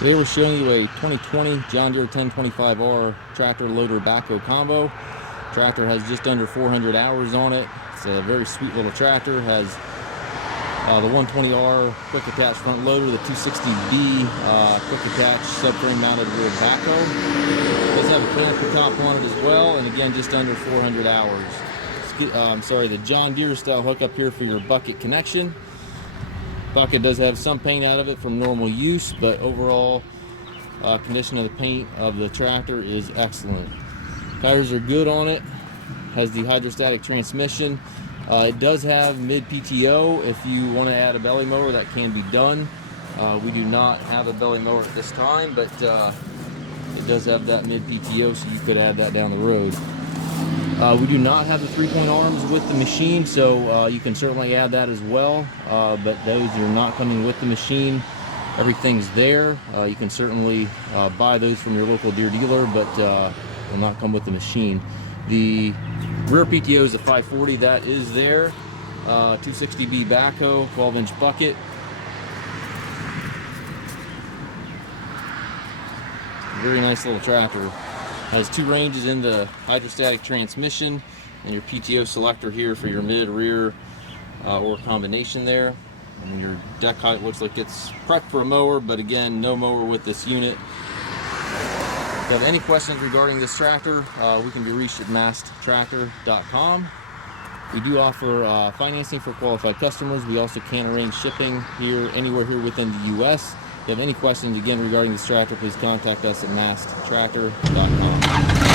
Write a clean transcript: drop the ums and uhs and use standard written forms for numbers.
Today we're showing you a 2020 John Deere 1025R tractor loader backhoe combo. Tractor has just under 400 hours on it. It's a very sweet little tractor. Has the 120R quick attach front loader, the 260B quick attach subframe mounted rear backhoe. It does have a Canopy top on it as well, and again just under 400 hours. The John Deere style hookup here for your bucket connection. Bucket does have some paint out of it from normal use, but overall condition of the paint of the tractor is excellent. Tires are good on it. Has the hydrostatic transmission. It does have mid PTO. If you want to add a belly mower, that can be done. We do not have a belly mower at this time, but it does have that mid PTO, so you could add that down the road. We do not have the 3-point arms with the machine, so you can certainly add that as well, but those are not coming with the machine. Everything's there. You can certainly buy those from your local Deere dealer, but will not come with the machine. The rear PTO is a 540, that is there. 260B backhoe, 12-inch bucket. Very nice little tractor. Has 2 ranges in the hydrostatic transmission and your PTO selector here for your mid, rear, or combination there. And your deck height looks like it's prepped for a mower, but again, no mower with this unit. If you have any questions regarding this tractor, we can be reached at masttractor.com. We do offer financing for qualified customers. We also can arrange shipping anywhere here within the U.S. If you have any questions again regarding this tractor, please contact us at masttractor.com.